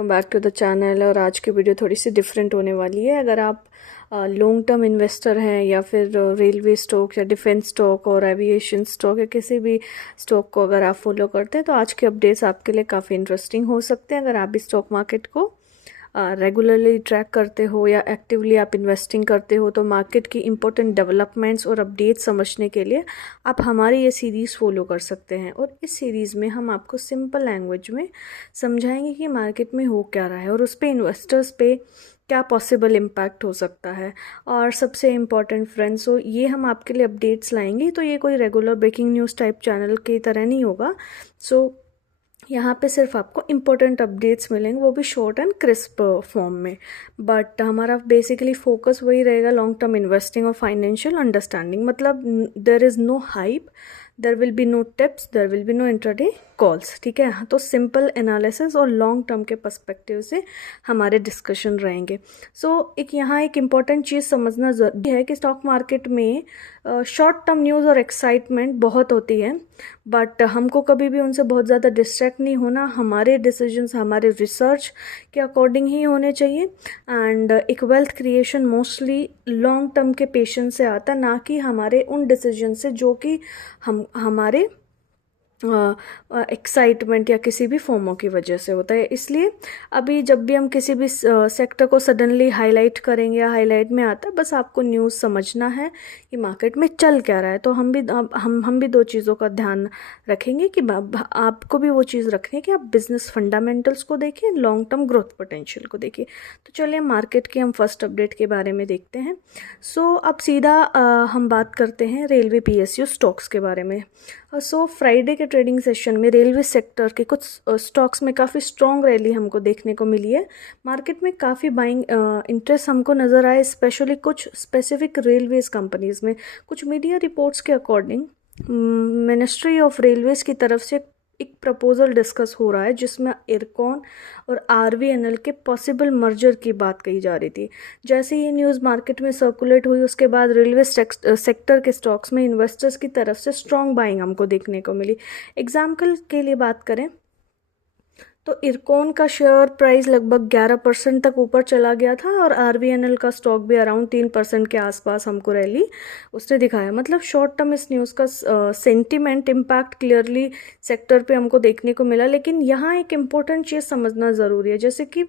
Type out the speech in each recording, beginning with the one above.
Welcome back to the channel. और आज की वीडियो थोड़ी सी डिफरेंट होने वाली है। अगर आप लॉन्ग टर्म इन्वेस्टर हैं या फिर रेलवे स्टॉक या डिफेंस स्टॉक और एविएशन स्टॉक या किसी भी स्टॉक को अगर आप फॉलो करते हैं तो आज के अपडेट्स आपके लिए काफ़ी इंटरेस्टिंग हो सकते हैं। अगर आप भी स्टॉक मार्केट को रेगुलरली ट्रैक करते हो या एक्टिवली आप इन्वेस्टिंग करते हो तो मार्केट की इंपॉर्टेंट डेवलपमेंट्स और अपडेट्स समझने के लिए आप हमारी ये सीरीज़ फॉलो कर सकते हैं। और इस सीरीज़ में हम आपको सिंपल लैंग्वेज में समझाएंगे कि मार्केट में हो क्या रहा है और उस पर इन्वेस्टर्स पे क्या पॉसिबल इम्पैक्ट हो सकता है। और सबसे इम्पॉर्टेंट फ्रेंड्स, हो ये हम आपके लिए अपडेट्स लाएंगे तो ये कोई regular breaking news type channel की तरह नहीं होगा। यहाँ पे सिर्फ आपको इम्पोर्टेंट अपडेट्स मिलेंगे, वो भी शॉर्ट एंड क्रिस्प फॉर्म में। बट हमारा बेसिकली फोकस वही रहेगा, लॉन्ग टर्म इन्वेस्टिंग और फाइनेंशियल अंडरस्टैंडिंग। मतलब there is no hype, there will be no tips, there will be no intraday calls. ठीक है, तो सिंपल एनालिसिस और लॉन्ग टर्म के पर्सपेक्टिव से हमारे डिस्कशन रहेंगे। एक यहाँ एक इम्पॉर्टेंट चीज़ समझना ज़रूरी है कि स्टॉक मार्केट में शॉर्ट टर्म न्यूज़ और एक्साइटमेंट बहुत होती है, बट हमको कभी भी उनसे बहुत ज़्यादा डिस्ट्रैक्ट नहीं होना। हमारे डिसीजंस हमारे रिसर्च के अकॉर्डिंग ही होने चाहिए। एंड एक wealth creation mostly long term के पेशेंस से आता, ना कि हमारे उन डिसीजन से जो कि हमारे एक्साइटमेंट या किसी भी फोमो की वजह से होता है। इसलिए अभी जब भी हम किसी भी सेक्टर को सडनली हाईलाइट करेंगे या हाईलाइट में आता है, बस आपको न्यूज़ समझना है कि मार्केट में चल क्या रहा है। तो हम भी दो चीज़ों का ध्यान रखेंगे कि आपको भी वो चीज़ रखनी है कि आप बिजनेस फंडामेंटल्स को देखिए, लॉन्ग टर्म ग्रोथ पोटेंशियल को देखिए। तो चलिए मार्केट के हम फर्स्ट अपडेट के बारे में देखते हैं। अब सीधा हम बात करते हैं रेलवे PSU स्टॉक्स के बारे में। फ्राइडे के ट्रेडिंग सेशन में रेलवे सेक्टर के कुछ स्टॉक्स में काफ़ी स्ट्रॉन्ग रैली हमको देखने को मिली है। मार्केट में काफ़ी बाइंग इंटरेस्ट हमको नज़र आया, स्पेशली कुछ स्पेसिफिक रेलवेज कंपनीज में। कुछ मीडिया रिपोर्ट्स के अकॉर्डिंग मिनिस्ट्री ऑफ रेलवेज की तरफ से एक प्रपोजल डिस्कस हो रहा है जिसमें इरकॉन और RVNL के पॉसिबल मर्जर की बात कही जा रही थी। जैसे ये न्यूज़ मार्केट में सर्कुलेट हुई उसके बाद रेलवे सेक्टर के स्टॉक्स में इन्वेस्टर्स की तरफ से स्ट्रॉन्ग बाइंग हमको देखने को मिली। एग्जाम्पल के लिए बात करें तो इरकॉन का शेयर प्राइस लगभग 11% तक ऊपर चला गया था और RVNL का स्टॉक भी अराउंड 3% के आसपास हमको रैली उसने दिखाया। मतलब शॉर्ट टर्म इस न्यूज़ का सेंटिमेंट इम्पैक्ट क्लियरली सेक्टर पे हमको देखने को मिला। लेकिन यहाँ एक इम्पोर्टेंट चीज़ समझना ज़रूरी है, जैसे कि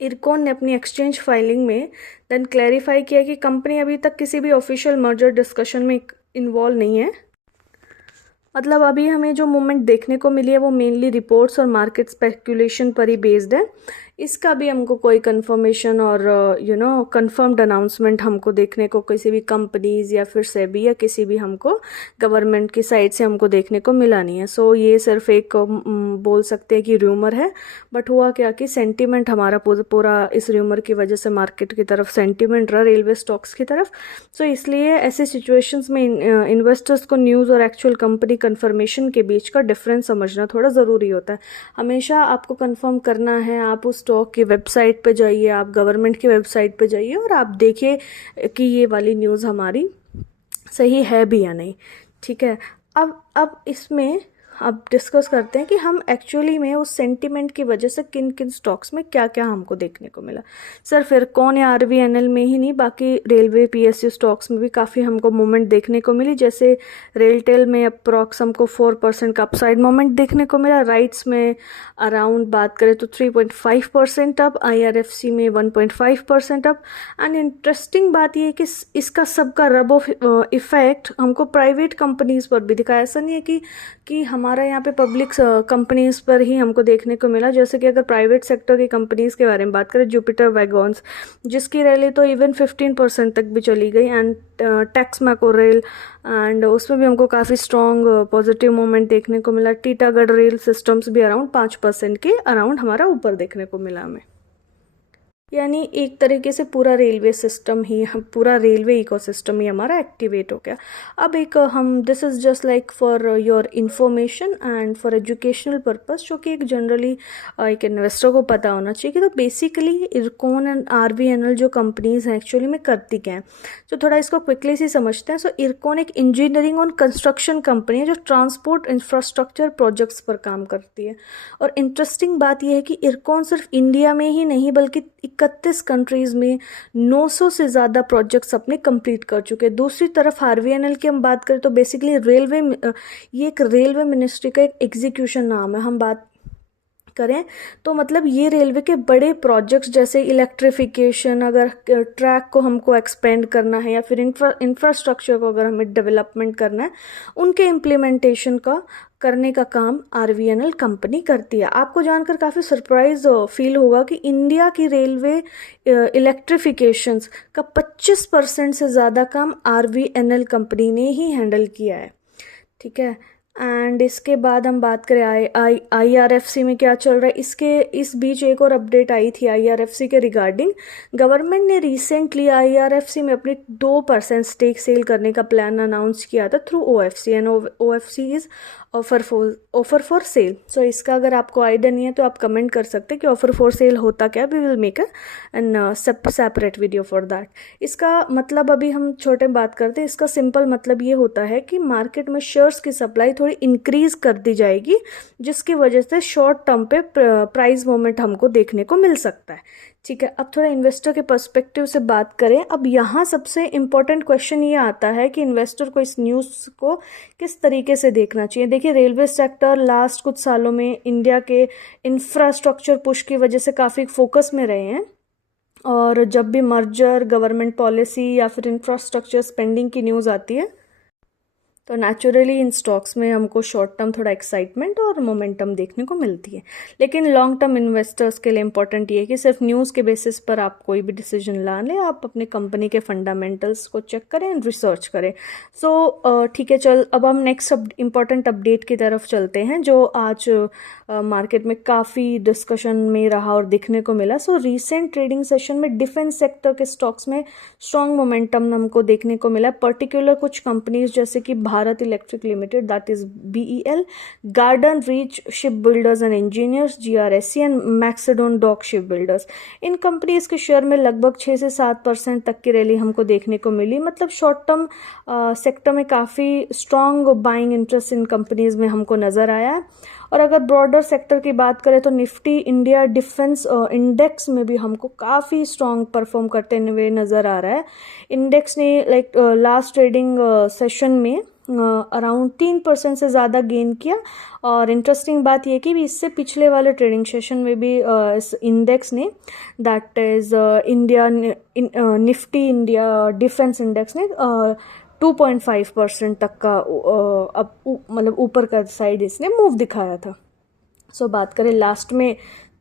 इरकॉन ने अपनी एक्सचेंज फाइलिंग में देन क्लैरिफाई किया कि कंपनी अभी तक किसी भी ऑफिशियल मर्जर डिस्कशन में इन्वॉल्व नहीं है। मतलब अभी हमें जो मूवमेंट देखने को मिली है वो मेनली रिपोर्ट्स और मार्केट स्पेकुलेशन पर ही बेस्ड है। इसका भी हमको कोई कंफर्मेशन और कंफर्म्ड अनाउंसमेंट हमको देखने को किसी भी कंपनीज या फिर सेबी या किसी भी हमको गवर्नमेंट की साइड से हमको देखने को मिला नहीं है। ये सिर्फ एक बोल सकते हैं कि र्यूमर है। बट हुआ क्या कि सेंटीमेंट हमारा पूरा इस र्यूमर की वजह से मार्केट की तरफ सेंटीमेंट रहा, रेलवे स्टॉक्स की तरफ। इसलिए ऐसे सिचुएशंस में इन्वेस्टर्स को न्यूज़ और एक्चुअल कंपनी कंफर्मेशन के बीच का डिफरेंस समझना थोड़ा ज़रूरी होता है। हमेशा आपको कंफर्म करना है, आप उस स्टॉक की वेबसाइट पे जाइए, आप गवर्नमेंट की वेबसाइट पे जाइए और आप देखिए कि ये वाली न्यूज़ हमारी सही है भी या नहीं। ठीक है, अब इसमें अब डिस्कस करते हैं कि हम एक्चुअली में उस सेंटीमेंट की वजह से किन किन स्टॉक्स में क्या क्या हमको देखने को मिला। सिर्फ इरकॉन या RVNL में ही नहीं, बाकी रेलवे PSU स्टॉक्स में भी काफ़ी हमको मूवमेंट देखने को मिली। जैसे रेलटेल में अप्रॉक्स हमको 4% का अपसाइड मूवमेंट देखने को मिला। राइट्स में अराउंड बात करें तो 3.5% अप, IRFC में 1.5% अप। एंड इंटरेस्टिंग बात यह है कि इसका सबका रब ऑफ इफेक्ट हमको प्राइवेट कंपनीज पर भी दिखाया। ऐसा नहीं है कि हमारा यहाँ पे पब्लिक कंपनीज पर ही हमको देखने को मिला। जैसे कि अगर प्राइवेट सेक्टर की कंपनीज के बारे में बात करें, जुपिटर वैगॉन्स जिसकी रैली तो इवन 15% तक भी चली गई। एंड टैक्स मैको रेल, एंड उसमें भी हमको काफ़ी स्ट्रॉन्ग पॉजिटिव मूवमेंट देखने को मिला। टीटागढ़ रेल सिस्टम्स भी अराउंड 5% के अराउंड हमारा ऊपर देखने को मिला हमें। यानी एक तरीके से पूरा रेलवे सिस्टम ही, पूरा रेलवे इकोसिस्टम ही हमारा एक्टिवेट हो गया। अब एक हम, this is just like for your information and for educational purpose, जो कि एक जनरली एक इन्वेस्टर को पता होना चाहिए कि तो बेसिकली इरकॉन एंड आरवीएनएल जो कंपनीज हैं एक्चुअली में करती क्या हैं। तो थोड़ा इसको क्विकली से समझते हैं। सो इरकॉन एक इंजीनियरिंग और कंस्ट्रक्शन कंपनी है जो ट्रांसपोर्ट इंफ्रास्ट्रक्चर प्रोजेक्ट्स पर काम करती है। और इंटरेस्टिंग बात यह है कि इरकॉन सिर्फ इंडिया में ही नहीं बल्कि 31 कंट्रीज़ में 900 से ज़्यादा प्रोजेक्ट्स अपने कंप्लीट कर चुके हैं। दूसरी तरफ आरवीएनएल की हम बात करें तो बेसिकली रेलवे, ये एक रेलवे मिनिस्ट्री का एक एग्जीक्यूशन नाम है। हम बात करें तो मतलब ये रेलवे के बड़े प्रोजेक्ट्स जैसे इलेक्ट्रिफिकेशन, अगर ट्रैक को हमको एक्सपेंड करना है या फिर इंफ्रास्ट्रक्चर को अगर हमें डेवलपमेंट करना है, उनके इम्प्लीमेंटेशन का करने का काम आरवीएनएल कंपनी करती है। आपको जानकर काफ़ी सरप्राइज फील होगा कि इंडिया की रेलवे इलेक्ट्रिफिकेशंस का 25% से ज़्यादा काम आरवीएनएल कंपनी ने ही हैंडल किया है। ठीक है। एंड इसके बाद हम बात करें आईआरएफसी में क्या चल रहा है। इस बीच एक और अपडेट आई थी आईआरएफसी के रिगार्डिंग। गवर्नमेंट ने रिसेंटली आईआरएफसी में अपनी 2% स्टेक सेल करने का प्लान अनाउंस किया था through OFC, and OFC is offer for sale. So इसका अगर आपको आइडिया नहीं है तो आप कमेंट कर सकते हैं कि ऑफर फॉर सेल होता क्या। We will make an separate video for that. इसका मतलब अभी हम छोटे बात करते हैं। इसका सिंपल मतलब ये होता है कि मार्केट में शेयर्स की सप्लाई थोड़ी इंक्रीज कर दी जाएगी, जिसकी वजह से शॉर्ट टर्म पे प्राइस मूवमेंट हमको देखने को मिल सकता है। ठीक है। अब थोड़ा इन्वेस्टर के पर्सपेक्टिव से बात करें। अब यहाँ सबसे इम्पोर्टेंट क्वेश्चन ये आता है कि इन्वेस्टर को इस न्यूज़ को किस तरीके से देखना चाहिए। देखिए, रेलवे सेक्टर लास्ट कुछ सालों में इंडिया के इंफ्रास्ट्रक्चर पुश की वजह से काफ़ी फोकस में रहे हैं, और जब भी मर्जर, गवर्नमेंट पॉलिसी या फिर इंफ्रास्ट्रक्चर स्पेंडिंग की न्यूज़ आती है तो नेचुरली इन स्टॉक्स में हमको शॉर्ट टर्म थोड़ा एक्साइटमेंट और मोमेंटम देखने को मिलती है। लेकिन लॉन्ग टर्म इन्वेस्टर्स के लिए इंपॉर्टेंट ये है कि सिर्फ न्यूज़ के बेसिस पर आप कोई भी डिसीजन ना लें। आप अपने कंपनी के फंडामेंटल्स को चेक करें एंड रिसर्च करें। सो ठीक है, चल अब हम नेक्स्ट इंपॉर्टेंट अपडेट की तरफ चलते हैं जो आज मार्केट में काफ़ी डिस्कशन में रहा और दिखने को मिला। सो रिसेंट ट्रेडिंग सेशन में डिफेंस सेक्टर के स्टॉक्स में स्ट्रॉन्ग मोमेंटम हमको देखने को मिला। पर्टिकुलर कुछ कंपनीज जैसे कि Bharat electric limited, that is BEL, garden reach ship builders and engineers GRSC and Mazagon dock ship builders, इन कंपनीज के शेयर में लगभग 6 से 7% तक की रैली हमको देखने को मिली। मतलब शॉर्ट टर्म सेक्टर में काफ़ी strong buying interest in companies में हमको नज़र आया है। और अगर ब्रॉडर सेक्टर की बात करें तो निफ्टी इंडिया डिफेंस इंडेक्स में भी हमको काफ़ी स्ट्रॉन्ग परफॉर्म करते हुए नज़र आ रहा है। इंडेक्स ने लाइक लास्ट ट्रेडिंग सेशन में अराउंड 3% से ज़्यादा गेन किया। और इंटरेस्टिंग बात यह कि भी इससे पिछले वाले ट्रेडिंग सेशन में भी इस इंडेक्स ने, that is India Nifty India defence index ने 2.5% तक का अब मतलब ऊपर का साइड इसने मूव दिखाया था। सो बात करें लास्ट में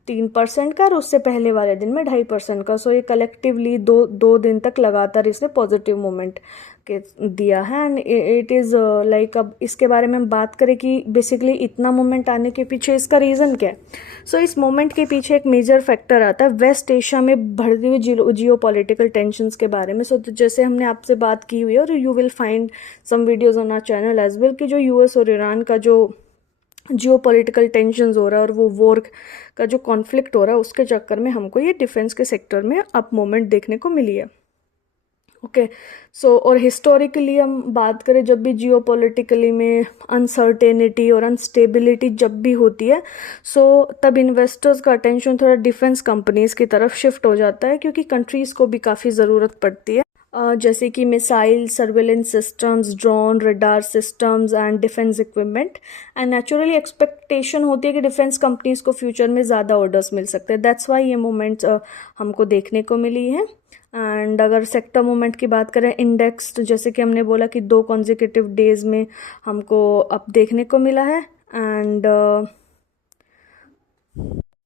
3% का और उससे पहले वाले दिन में 2.5% का। सो ये कलेक्टिवली दो दिन तक लगातार इसने पॉजिटिव मोमेंट के दिया है। एंड इट इज़ लाइक, अब इसके बारे में हम बात करें कि बेसिकली इतना मोमेंट आने के पीछे इसका रीज़न क्या है। सो इस मोमेंट के पीछे एक मेजर फैक्टर आता है वेस्ट एशिया में बढ़ती हुई जियो पॉलिटिकल टेंशंस के बारे में। सो जैसे हमने आपसे बात की हुई है और you will find some videos on our channel as well कि जो यूएस और ईरान का जो जियो पॉलिटिकल टेंशंस हो रहा है और वो वॉर का जो कॉन्फ्लिक्ट हो रहा है उसके चक्कर में हमको ये डिफेंस के सेक्टर में अप मोमेंट देखने को मिली है। ओके। सो और हिस्टोरिकली हम बात करें, जब भी जियो पॉलिटिकली में अनसर्टेनिटी और अनस्टेबिलिटी जब भी होती है, सो तब इन्वेस्टर्स का अटेंशन थोड़ा डिफेंस कंपनीज की तरफ शिफ्ट हो जाता है, क्योंकि कंट्रीज़ को भी काफ़ी ज़रूरत पड़ती है जैसे कि missile, surveillance systems, drone, radar systems and defence equipment. And naturally expectation होती है कि डिफेंस कंपनीज को फ्यूचर में ज़्यादा ऑर्डर्स मिल सकते हैं। दैट्स वाई ये मूवमेंट्स हमको देखने को मिली है। एंड अगर सेक्टर मूवमेंट की बात करें, इंडेक्स तो जैसे कि हमने बोला कि 2 कॉन्जिक्यूटिव डेज में हमको अप देखने को मिला है। And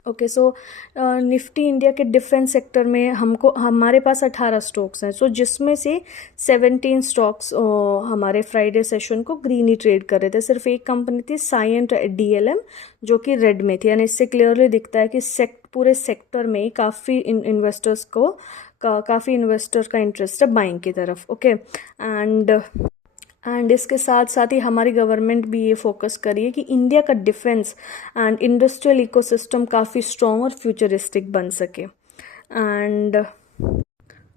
okay, so Nifty India के डिफेंस सेक्टर में हमारे पास 18 स्टॉक्स हैं। सो जिसमें से 17 स्टॉक्स हमारे फ्राइडे सेशन को ग्रीन ही ट्रेड कर रहे थे। सिर्फ एक कंपनी थी साइएंट डीएलएम जो कि रेड में थी। यानी इससे क्लियरली दिखता है कि पूरे सेक्टर में काफ़ी इन्वेस्टर्स को काफ़ी इन्वेस्टर का इंटरेस्ट है बाइंग की तरफ। ओके, एंड इसके साथ साथ ही हमारी गवर्नमेंट भी ये फोकस करी है कि इंडिया का डिफेंस एंड इंडस्ट्रियल इकोसिस्टम काफ़ी स्ट्रॉन्ग और फ्यूचरिस्टिक बन सके। एंड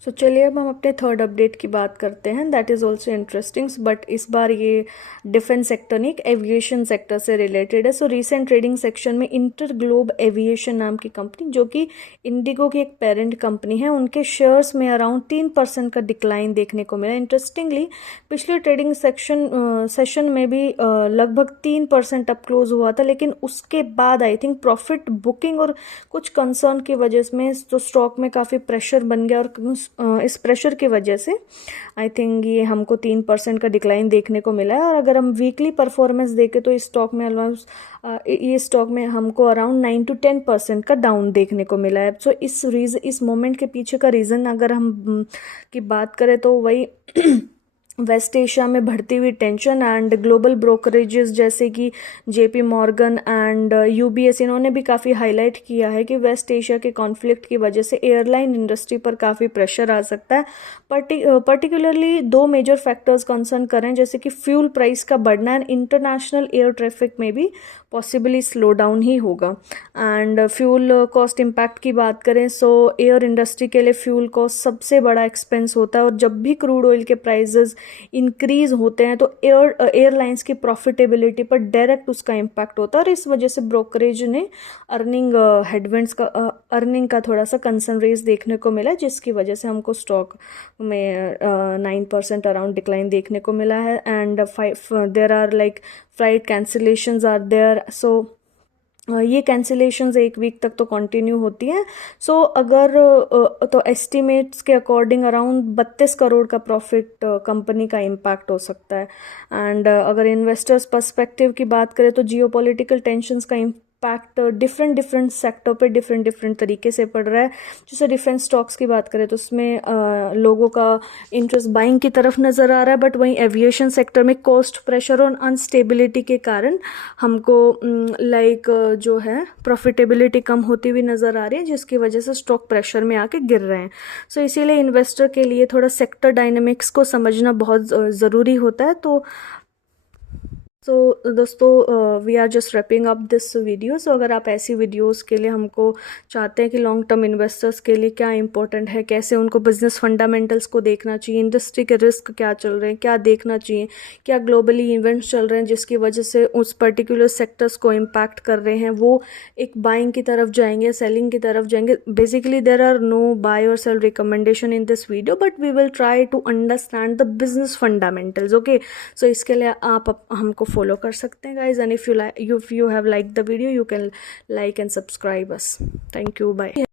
सो चलिए अब हम अपने थर्ड अपडेट की बात करते हैं, that is also interesting, but इस बार ये डिफेंस सेक्टर नहीं, एक एविएशन सेक्टर से रिलेटेड है। सो रिसेंट ट्रेडिंग सेक्शन में इंटर ग्लोब एविएशन नाम की कंपनी, जो कि इंडिगो की एक पेरेंट कंपनी है, उनके शेयर्स में अराउंड 3% का डिक्लाइन देखने को मिला। इंटरेस्टिंगली पिछले ट्रेडिंग सेशन में भी लगभग 3% अप क्लोज हुआ था, लेकिन उसके बाद आई थिंक प्रॉफिट बुकिंग और कुछ कंसर्न की वजह में जो स्टॉक में काफ़ी प्रेशर बन गया, और इस प्रेशर की वजह से आई थिंक ये हमको 3% का डिक्लाइन देखने को मिला है। और अगर हम वीकली परफॉर्मेंस देखें तो इस स्टॉक में ऑलमोस्ट ये स्टॉक में हमको अराउंड 9 to 10% का डाउन देखने को मिला है। सो इस मोमेंट के पीछे का रीज़न अगर हम की बात करें तो वही वेस्ट एशिया में बढ़ती हुई टेंशन एंड ग्लोबल ब्रोकरेजेस जैसे कि जेपी मॉर्गन एंड यूबीएस, इन्होंने भी काफ़ी हाईलाइट किया है कि वेस्ट एशिया के कॉन्फ्लिक्ट की वजह से एयरलाइन इंडस्ट्री पर काफ़ी प्रेशर आ सकता है। पर्टिकुलरली दो मेजर फैक्टर्स कंसर्न करें, जैसे कि फ्यूल प्राइस का बढ़ना एंड इंटरनेशनल एयर ट्रैफिक में भी पॉसिबली स्लो डाउन ही होगा। एंड फ्यूल कॉस्ट इम्पैक्ट की बात करें, सो एयर इंडस्ट्री के लिए फ्यूल कॉस्ट सबसे बड़ा एक्सपेंस होता है, और जब भी क्रूड ऑयल के प्राइसेस इंक्रीज होते हैं तो एयरलाइंस की प्रॉफिटेबिलिटी पर डायरेक्ट उसका इम्पैक्ट होता है, और इस वजह से ब्रोकरेज ने अर्निंग का थोड़ा सा कंसर्न रेज देखने को मिला, जिसकी वजह से हमको स्टॉक में 9% अराउंड डिक्लाइन देखने को मिला है। And there are like flight cancellations are there, so ये कैंसिलेशंस एक वीक तक तो कंटिन्यू होती हैं। सो अगर तो एस्टिमेट्स के अकॉर्डिंग अराउंड 32 करोड़ का प्रॉफिट कंपनी का इम्पैक्ट हो सकता है। एंड अगर इन्वेस्टर्स पर्सपेक्टिव की बात करें तो जियोपॉलिटिकल टेंशंस का इम्पैक्ट डिफरेंट सेक्टर पे डिफरेंट तरीके से पड़ रहा है। जैसे डिफेंस स्टॉक्स की बात करें तो उसमें लोगों का इंटरेस्ट बाइंग की तरफ नज़र आ रहा है, बट वहीं एविएशन सेक्टर में कॉस्ट प्रेशर और अनस्टेबिलिटी के कारण हमको जो है प्रॉफिटेबिलिटी कम होती हुई नज़र आ रही है, जिसकी वजह से स्टॉक प्रेशर में आके गिर रहे हैं। सो इसीलिए इन्वेस्टर के लिए थोड़ा सेक्टर डायनेमिक्स को समझना बहुत ज़रूरी होता है। तो दोस्तों we are just wrapping up this video. So अगर आप ऐसी वीडियोस के लिए हमको चाहते हैं कि लॉन्ग टर्म इन्वेस्टर्स के लिए क्या इंपॉर्टेंट है, कैसे उनको बिजनेस फंडामेंटल्स को देखना चाहिए, इंडस्ट्री के रिस्क क्या चल रहे हैं, क्या देखना चाहिए, क्या ग्लोबली इवेंट्स चल रहे हैं जिसकी वजह से उस पर्टिकुलर सेक्टर्स को इम्पैक्ट कर रहे हैं, वो एक बाइंग की तरफ जाएंगे, सेलिंग की तरफ जाएंगे। Basically there are no buy और sell recommendation in this video, but we will try to understand the business fundamentals. Okay, so इसके लिए आप हमको फॉलो कर सकते हैं guys, and if you have like the video you can like and subscribe us. Thank you, bye.